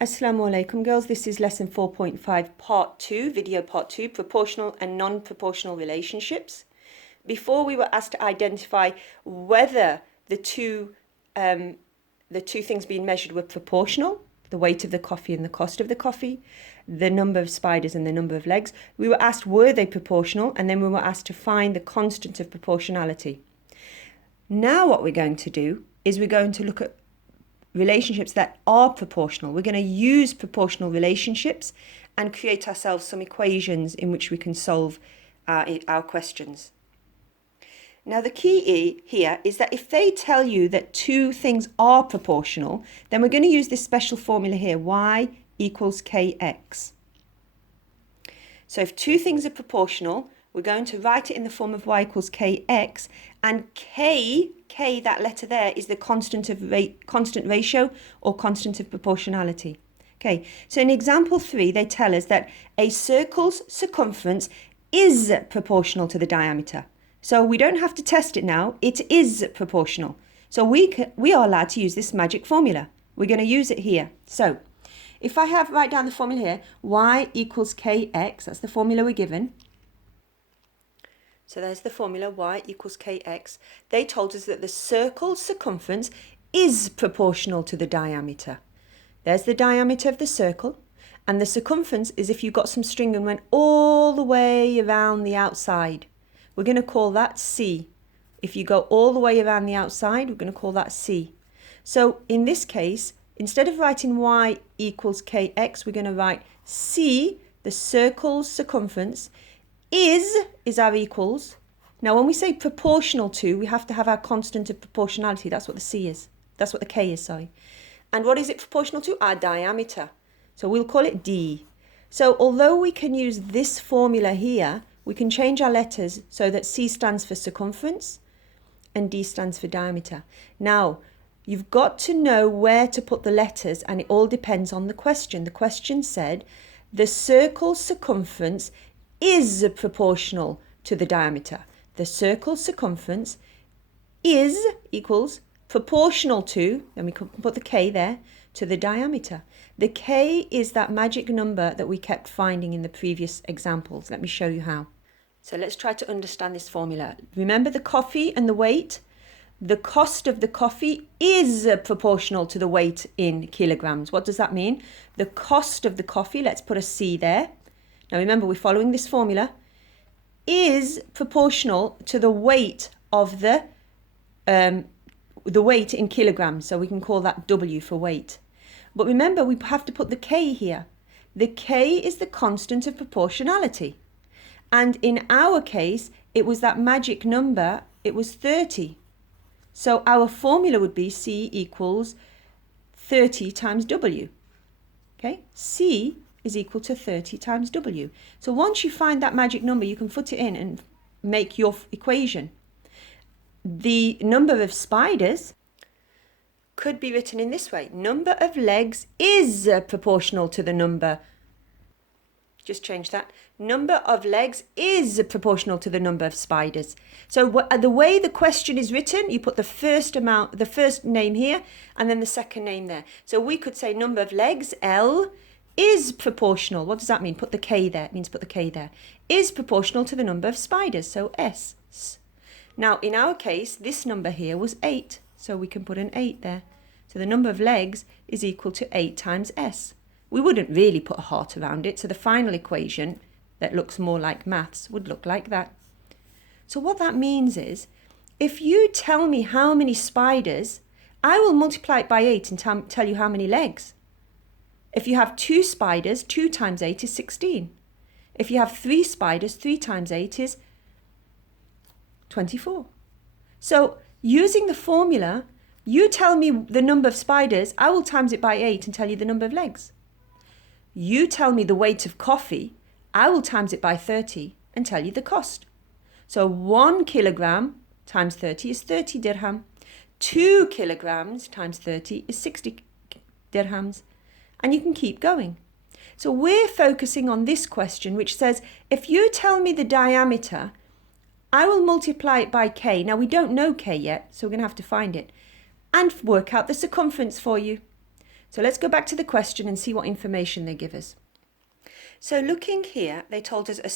Assalamu alaikum girls, this is lesson 4.5 part 2, video part 2, proportional and non-proportional relationships. Before we were asked to identify whether the two things being measured were proportional, the weight of the coffee and the cost of the coffee, the number of spiders and the number of legs. We were asked were they proportional, and then we were asked to find the constant of proportionality. Now what we're going to do is we're going to look at relationships that are proportional. We're going to use proportional relationships and create ourselves some equations in which we can solve our questions. Now the key here is that if they tell you that two things are proportional, then we're going to use this special formula here, y equals kx. So if two things are proportional, we're going to write it in the form of y equals kx, and k, that letter there, is the constant ratio or constant of proportionality. Okay, so in example 3, they tell us that a circle's circumference is proportional to the diameter. So we don't have to test it now, it is proportional. So we are allowed to use this magic formula. We're going to use it here. So if I write down the formula here, y equals kx, that's the formula we're given. So there's the formula, y equals kx. They told us that the circle's circumference is proportional to the diameter. There's the diameter of the circle, and the circumference is if you got some string and went all the way around the outside. We're going to call that c. If you go all the way around the outside, we're going to call that c. So in this case, instead of writing y equals kx, we're going to write c, the circle's circumference, is our equals. Now when we say proportional to, we have to have our constant of proportionality. That's what the c is. That's what the k is, sorry. And what is it proportional to? Our diameter. So we'll call it d. So although we can use this formula here, we can change our letters so that c stands for circumference and d stands for diameter. Now, you've got to know where to put the letters, and it all depends on the question. The question said, the circle's circumference is proportional to the diameter. The circle's circumference is equals proportional to, and we can put the k there, to the diameter. The k is that magic number that we kept finding in the previous examples. Let me show you how. So let's try to understand this formula. Remember the coffee and the weight? The cost of the coffee is proportional to the weight in kilograms. What does that mean? The cost of the coffee, let's put a c there. Now remember, we're following this formula, is proportional to the weight of the weight in kilograms. So we can call that W for weight. But remember, we have to put the K here. The K is the constant of proportionality. And in our case, it was that magic number, it was 30. So our formula would be C equals 30 times W. Okay, C is equal to 30 times W. So once you find that magic number, you can put it in and make your equation. The number of spiders could be written in this way. Number of legs is proportional to the number. Just change that. Number of legs is proportional to the number of spiders. So the way the question is written, you put the first name here and then the second name there. So we could say number of legs, L, is proportional. What does that mean? Put the K there. It means put the K there. Is proportional to the number of spiders. So S. Now, in our case, this number here was 8. So we can put an 8 there. So the number of legs is equal to 8 times S. We wouldn't really put a heart around it. So the final equation that looks more like maths would look like that. So what that means is, if you tell me how many spiders, I will multiply it by 8 and tell you how many legs. If you have 2 spiders, 2 times 8 is 16. If you have 3 spiders, 3 times 8 is 24. So using the formula, you tell me the number of spiders, I will times it by 8 and tell you the number of legs. You tell me the weight of coffee, I will times it by 30 and tell you the cost. So 1 kilogram times 30 is 30 dirham. 2 kilograms times 30 is 60 dirhams. And you can keep going. So we're focusing on this question, which says, if you tell me the diameter, I will multiply it by K. Now we don't know K yet, so we're going to have to find it. And work out the circumference for you. So let's go back to the question and see what information they give us. So looking here, they told us a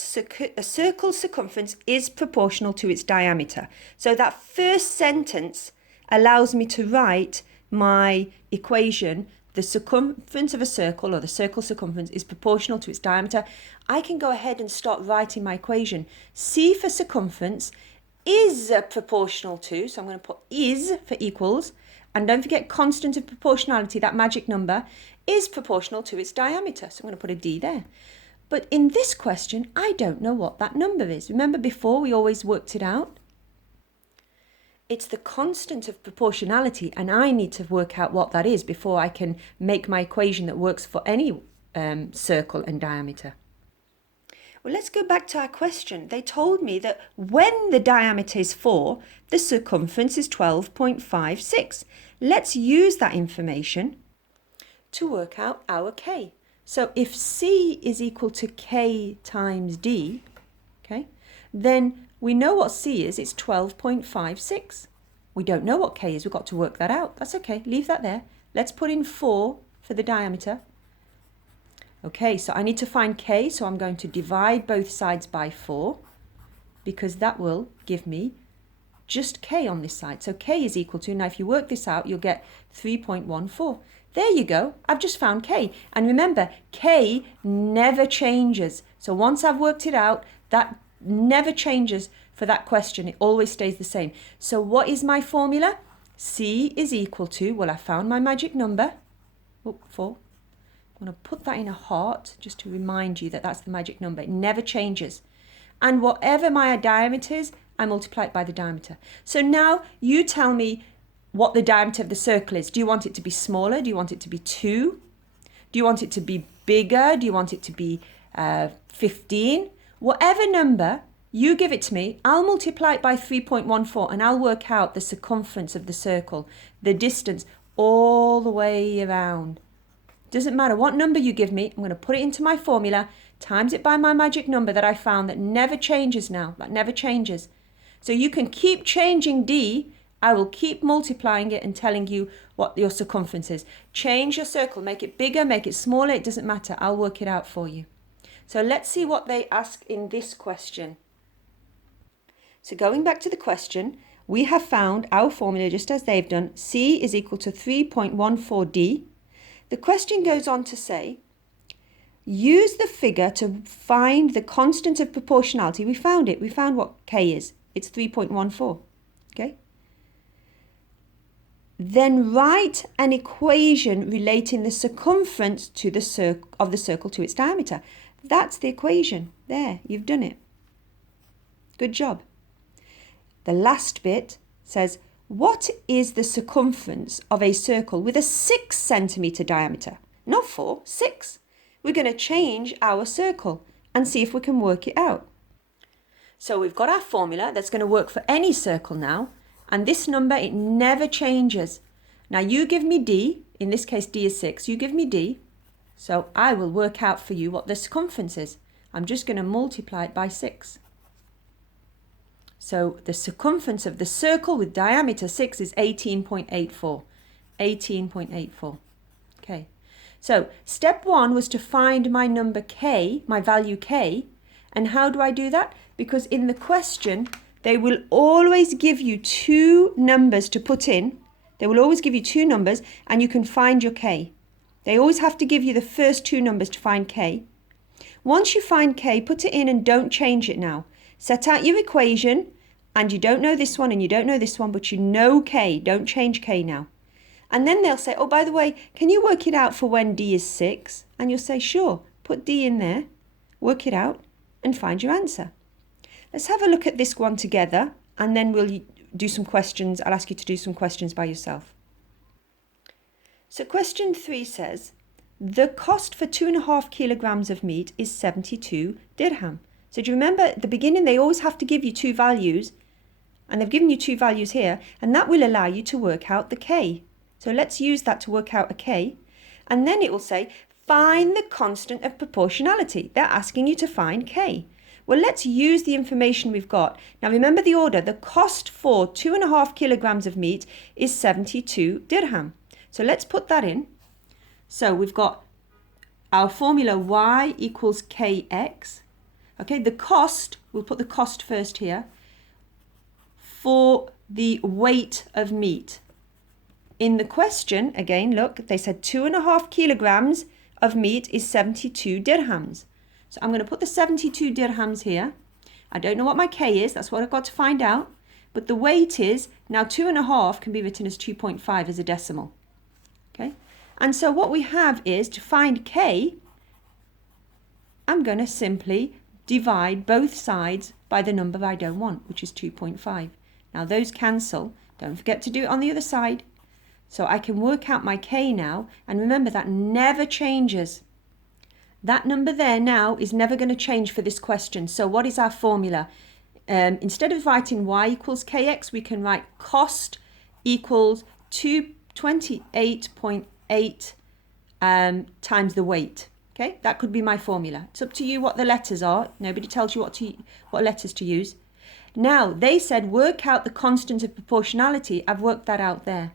circle's circumference is proportional to its diameter. So that first sentence allows me to write my equation. The circumference of a circle, or the circle's circumference, is proportional to its diameter. I can go ahead and start writing my equation. C for circumference is proportional to, so I'm going to put is for equals, and don't forget constant of proportionality, that magic number, is proportional to its diameter. So I'm going to put a D there. But in this question, I don't know what that number is. Remember before we always worked it out? It's the constant of proportionality, and I need to work out what that is before I can make my equation that works for any circle and diameter. Well, let's go back to our question. They told me that when the diameter is 4, the circumference is 12.56. Let's use that information to work out our K. So if C is equal to K times D, okay, then we know what C is. It's 12.56. We don't know what K is. We've got to work that out. That's okay. Leave that there. Let's put in 4 for the diameter. Okay, so I need to find K, so I'm going to divide both sides by 4 because that will give me just K on this side. So K is equal to, now if you work this out, you'll get 3.14. There you go. I've just found K. And remember, K never changes. So once I've worked it out, that never changes for that question. It always stays the same. So what is my formula? C is equal to, well, I found my magic number. 4. I'm going to put that in a heart just to remind you that that's the magic number. It never changes. And whatever my diameter is, I multiply it by the diameter. So now you tell me what the diameter of the circle is. Do you want it to be smaller? Do you want it to be 2? Do you want it to be bigger? Do you want it to be 15? Whatever number, you give it to me. I'll multiply it by 3.14 and I'll work out the circumference of the circle, the distance all the way around. Doesn't matter what number you give me, I'm going to put it into my formula, times it by my magic number that I found that never changes now, that never changes. So you can keep changing D. I will keep multiplying it and telling you what your circumference is. Change your circle, make it bigger, make it smaller, it doesn't matter. I'll work it out for you. So let's see what they ask in this question. So going back to the question, we have found our formula just as they've done. C is equal to 3.14D. The question goes on to say, use the figure to find the constant of proportionality. We found it. We found what K is. It's 3.14. Okay? Then write an equation relating the circumference to the of the circle to its diameter. That's the equation. There, you've done it. Good job. The last bit says, what is the circumference of a circle with a 6 centimetre diameter? Not 4, 6. We're going to change our circle and see if we can work it out. So we've got our formula that's going to work for any circle now. And this number, it never changes. Now you give me D. In this case, D is 6. You give me D. So I will work out for you what the circumference is. I'm just going to multiply it by 6. So the circumference of the circle with diameter 6 is 18.84. 18.84. Okay. So step 1 was to find my number K, my value K. And how do I do that? Because in the question, they will always give you 2 numbers to put in. They will always give you 2 numbers and you can find your K. They always have to give you the first 2 numbers to find K. Once you find K, put it in and don't change it now. Set out your equation, and you don't know this one and you don't know this one, but you know K. Don't change K now. And then they'll say, oh, by the way, can you work it out for when D is 6? And you'll say, sure, put D in there, work it out, and find your answer. Let's have a look at this one together, and then we'll do some questions. I'll ask you to do some questions by yourself. So question 3 says, the cost for 2.5 kilograms of meat is 72 dirham. So do you remember at the beginning, they always have to give you 2 values, and they've given you 2 values here, and that will allow you to work out the K. So let's use that to work out a K. And then it will say, find the constant of proportionality. They're asking you to find K. Well, let's use the information we've got. Now, remember the order. The cost for 2.5 kilograms of meat is 72 dirham. So let's put that in. So we've got our formula y equals kx. Okay, the cost, we'll put the cost first here, for the weight of meat. In the question, again, look, they said 2.5 kilograms of meat is 72 dirhams. So I'm going to put the 72 dirhams here. I don't know what my k is, that's what I've got to find out. But the weight is, now 2.5 can be written as 2.5 as a decimal. Okay, and so what we have is, to find k, I'm going to simply divide both sides by the number I don't want, which is 2.5. Now those cancel. Don't forget to do it on the other side. So I can work out my k now, and remember that never changes. That number there now is never going to change for this question. So what is our formula? Instead of writing y equals kx, we can write cost equals 228.8 times the weight. Okay, that could be my formula. It's up to you what the letters are. Nobody tells you what letters to use. Now, they said work out the constant of proportionality. I've worked that out there.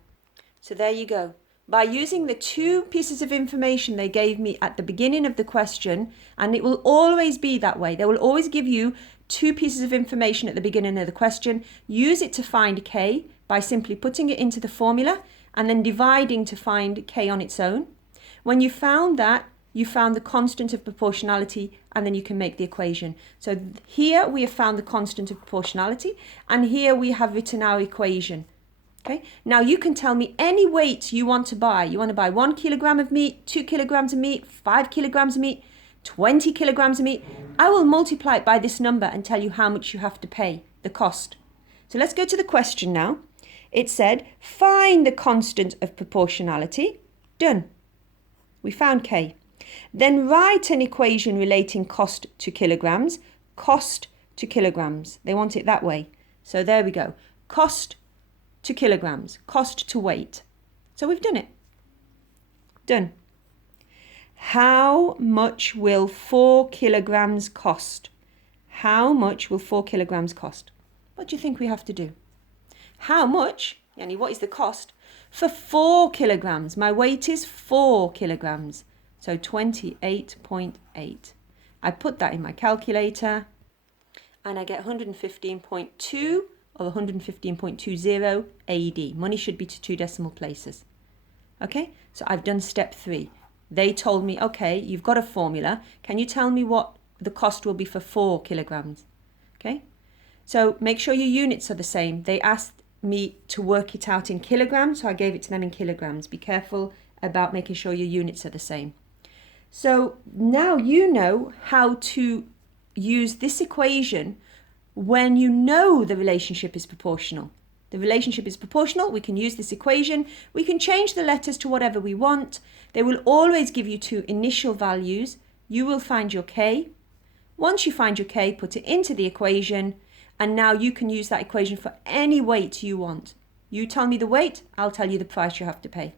So there you go. By using the two pieces of information they gave me at the beginning of the question, and it will always be that way. They will always give you two pieces of information at the beginning of the question. Use it to find k by simply putting it into the formula and then dividing to find k on its own. When you found that, you found the constant of proportionality, and then you can make the equation. So here we have found the constant of proportionality, and here we have written our equation. Okay, now you can tell me any weight you want to buy. You want to buy 1 kilogram of meat, 2 kilograms of meat, 5 kilograms of meat, 20 kilograms of meat. I will multiply it by this number and tell you how much you have to pay, the cost. So let's go to the question now. It said, find the constant of proportionality. Done. We found k. Then write an equation relating cost to kilograms. Cost to kilograms. They want it that way. So there we go. Cost to kilograms, cost to weight. So we've done it. Done. How much will 4 kilograms cost? How much will 4 kilograms cost? What do you think we have to do? How much, yani what is the cost, for 4 kilograms? My weight is 4 kilograms, so 28.8. I put that in my calculator and I get 115.2 or 115.20 AED. Money should be to 2 decimal places. Okay, so I've done step 3. They told me, okay, you've got a formula. Can you tell me what the cost will be for 4 kilograms? Okay, so make sure your units are the same. They asked me to work it out in kilograms, so I gave it to them in kilograms. Be careful about making sure your units are the same. So now you know how to use this equation when you know the relationship is proportional. The relationship is proportional, we can use this equation, we can change the letters to whatever we want. They will always give you 2 initial values. You will find your k. Once you find your k, put it into the equation, and now you can use that equation for any weight you want. You tell me the weight, I'll tell you the price you have to pay.